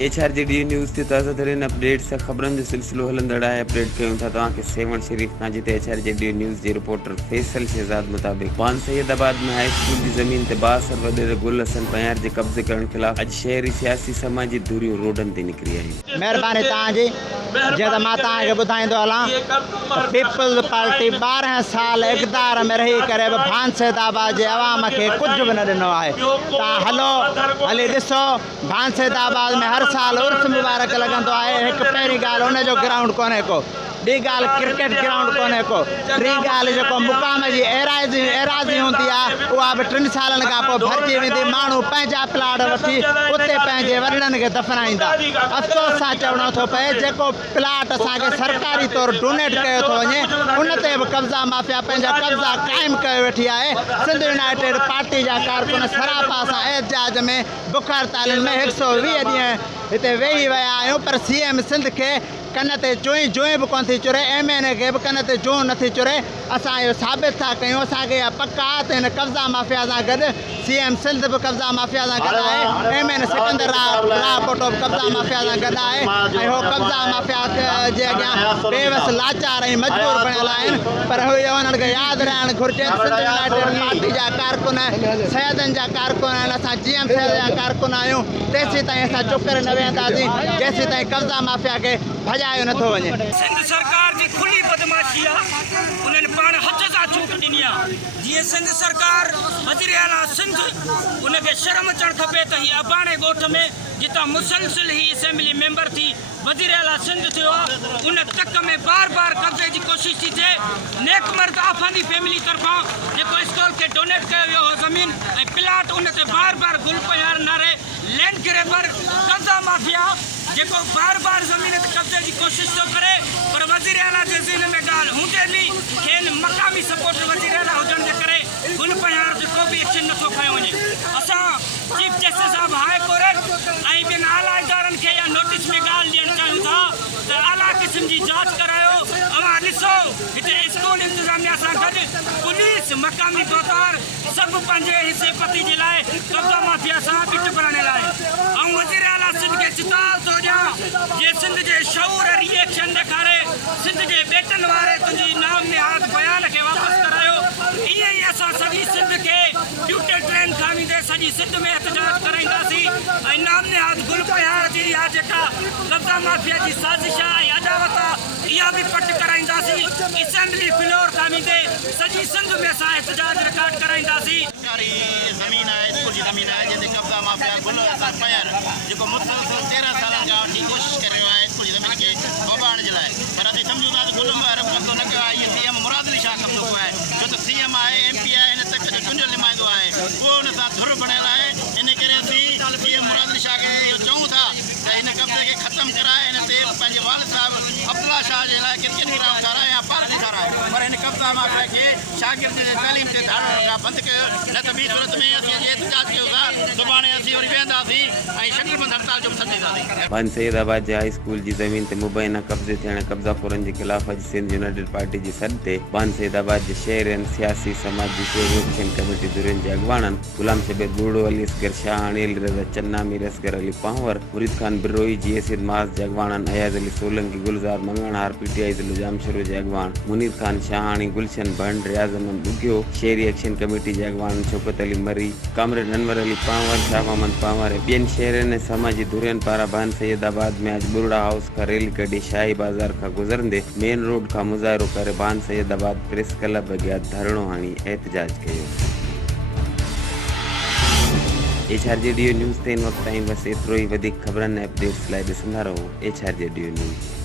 HRJD news ते ताज़ा तरीन अपडेट से खबरन जो सिलसिलो हलंदड़ आहे। अपडेट कयूं था तव्हां खे सेवण शरीफ खां, जिते HRJD न्यूज़ जे रिपोर्टर फैसल शहजाद मुताबिक बान सैयदाबाद में हाई स्कूल की ज़मीन ते 62 वडेरे गुल हसन पयार जे कब्ज़े करण खिलाफ अज शहरी सियासी समाजी धुरियूं रोडन ते निकिरी आहियूं। मेहरबानी तव्हांजी। जीअं त मां तव्हांखे ॿुधाईंदो हलां, पीपल्स पार्टी 12 साल इक़्तिदार में रही करे बि बान सैयदाबाद जे अवाम खे कुझु बि न ॾिनो आहे। तव्हां हली ॾिसो, बान सैयदाबाद में हर साल उर्स मुबारक लगंदो आहे। हिकु पहिरीं ॻाल्हि उनजो ग्राउंड कोन्हे को, ॿी ॻाल्हि क्रिकेट ग्राउंड कोन्हे को, टी ॻाल्हि जेको मुक़ाम जी एराज़ी हूंदी आहे उहा बि 3 सालनि खां पोइ भरिजी वेंदी। माण्हू पंहिंजा प्लाट वठी उते पंहिंजे वॾनि खे दफ़नाईंदा। अफ़सोस सां चवणो थो पए, जेको प्लाट असांखे सरकारी तौरु डोनेट कयो थो वञे उन ते बि कब्ज़ा माफ़िया पंहिंजा कब्ज़ा क़ाइमु कयो वेठी आहे। सिंध यूनाइटेड पार्टी जा कारकुन सरापा सां एहतिजाज में बुख हड़तालुनि में 120 ॾींहं हिते वेही विया आहियूं, पर CM सिंध खे कन ते जुई बि कोन थी चुरे, MNA खे बि कन ते जूं नथी चुरे। असां इहो साबित था कयूं, असांखे इहा पक आहे त हिन कब्ज़ा माफ़िया सां गॾु CM सिंध बि कब्ज़ा माफ़िया सां गॾु आहे, MNA सिकंदर राव कोटो बि कब्ज़ा माफ़िया सां गॾु आहे। ऐं उहो कब्ज़ा माफ़िया जे अॻियां बेवस लाचार ऐं मजबूर बणियल आहिनि। पर इहो हुननि खे यादि रहणु घुरिजे, सिंध यूनाइटेड पार्टी जा कारकुन, सैयदनि जा कारकुन आहिनि, असां GM सैयद जा कारकुन आहियूं। तेसीं ताईं असां चुप करे न वेहंदासीं जेसीं ताईं कब्ज़ा माफ़िया खे भॼायो नथो वञे। सिंध सरकार जी खुली बदमाशी आहे, उन्हनि पाण हथ सां छूट ॾिनी आहे। जीअं सिंध सरकार वज़ीर आला सिंध, उनखे शर्म अचणु खपे त हीअ अबाणे ॻोठ में जितां मुसलसिल ही असेंबली मेंबर थी वज़ीर आला सिंध थियो आहे, उन तक में बार बार कब्ज़े जी कोशिश थी थिए। नेक मर्द आफ़ानी फैमिली तरफ़ां जेको स्कूल खे डोनेट कयो वियो हो ज़मीन ऐं प्लाट, उन ते बार बार गुल पयार नारे लैंड ग्रेबर कब्ज़ा माफ़िया जेको बार बार ज़मीन ते कब्ज़े जी कोशिश थो करे। पर वज़ीर आला जे ज़हन में ॻाल्हि हूंदे बि खेनि मक़ामी सपोर्ट वज़ीर आला हुजण जे करे गुल पयार जो को बि एक्शन नथो खयो वञे। असां chief justice Sahib high court ऐं ॿियनि आला इदारनि खे इहा नोटिस में ॻाल्हि ॾियणु चाहियूं था त आला क़िस्म जी जांच करायो। अवां ॾिसो, हिते स्कूल इंतिज़ामिया सां गॾु पुलिस, मक़ामी तौर सभु पंहिंजे हिसे पति जे लाइ कब्ज़ा माफ़िया सां ॿिट बणाइण लाइ। ऐं वज़ीर आला सिंध खे चिताल थो ॾियां, जे सिंध जे शऊर रिएक्शन ॾेखारे सिंध जे बेटनि वारे तुंहिंजी नाम निहाद बयान खे वापसि करायो। ईअं ई असां सॼी सिंध खे ड्यूटे ट्रेन खां वेंदे सॼी सिंध में एहतजाज कराईंदासीं ऐं नाम निहाद गुल पयार जी इहा जेका कब्ज़ा माफ़िया जी साज़िश आहे ऐं अदावत आहे इहा बि पट कराईंदासीं। असेंबली फ्लोर खां वेंदे सॼी सिंध में असां एहतजाज रिकॉर्ड कराईंदासीं। ज़मीन आहे, स्कूल जी ज़मीन आहे, जंहिंते कब्ज़ा माफ़िया गुल हसन पयार जेको मुसलसिल 13 सालनि खां वठी कोशिशि करे रहियो आहे स्कूल जी ज़मीन खे भोॻाइण जे लाइ। पर असीं सम्झूं था त गुल मुबारक कब्ज़ो न कयो आहे, इहो CM मुराद अली शाह कब्ज़ो कयो आहे। छो त CM आहे, MP आहे, हिन तक जो चूंडियल नुमाइंदो आहे, उहो हुन सां धुर बणियल आहे। इन करे असीं CM मुराद अली शाह खे इहो चऊं था त हिन कब्ज़े खे ख़तमु कराए, हिन ते पंहिंजे वालिद साहिब अब्दुल्ला शाह जे लाइ क्रिकेट ग्राउंड ठाराए या पार्क ठाराए। पर हिन कब्ज़ा माफ़िया खे शागिर्द जे तालीम ते धारणु खां बंदि कयो, न त ॿी सूरत में असीं एहतजाज कयूं था। सुभाणे असीं वरी वेंदासीं ऐं शक्लबंद हड़ताल जो सॾींदासीं। बान सैयदाबाद जे हाई स्कूल जी ज़मीन ते मुबैना कब्ज़े थियण कब्ज़ाखोरनि जे ख़िलाफ़ अॼु सिंध यूनाइटेड पार्टी जी सॾ ते बान सैयदाबाद जे शहरनि सियासी समाजी शहरी एक्शन कमेटी धुरियुनि जे अॻवाननि गुलाम शबीर बूड़ो, अली असगर शाह, अनिल रज़ा चन्ना, मीर असगर अली पांवर, मुरीद खान बिरोई, GSID मास जे अॻवाननि अयाज़ अली सोलंकी, गुलज़ार मंगणहार, PTI ज़िलो जामशरू जे अॻवान मुनीर खान शाहाणी, गुलशन भंड, रियाज़ अहमद बुगियो, शहरी एक्शन कमेटी जे अॻवान शौकत अली मरी, कामरेड अनवर अली पांवर, शाह मोहम्मद पांवर ऐं ॿियनि शहरनि ऐं समाजी धुरियुनि पारां बान सैयदाबाद में अॼु बुरड़ा हाउस खां रैली कढी शाही बाज़ार खां गुज़रंदे मेन रोड खां मुज़ाहिरो करे बान सैयदाबाद प्रेस क्लब अॻियां धरणो हणी एहतजाज कयो। HRJD न्यूज़ ते इन वक़्तु ताईं बसि एतिरो ई। वधीक ख़बरनि ऐं अपडेट्स लाइ ॾिसंदा रहो HRJD न्यूज़।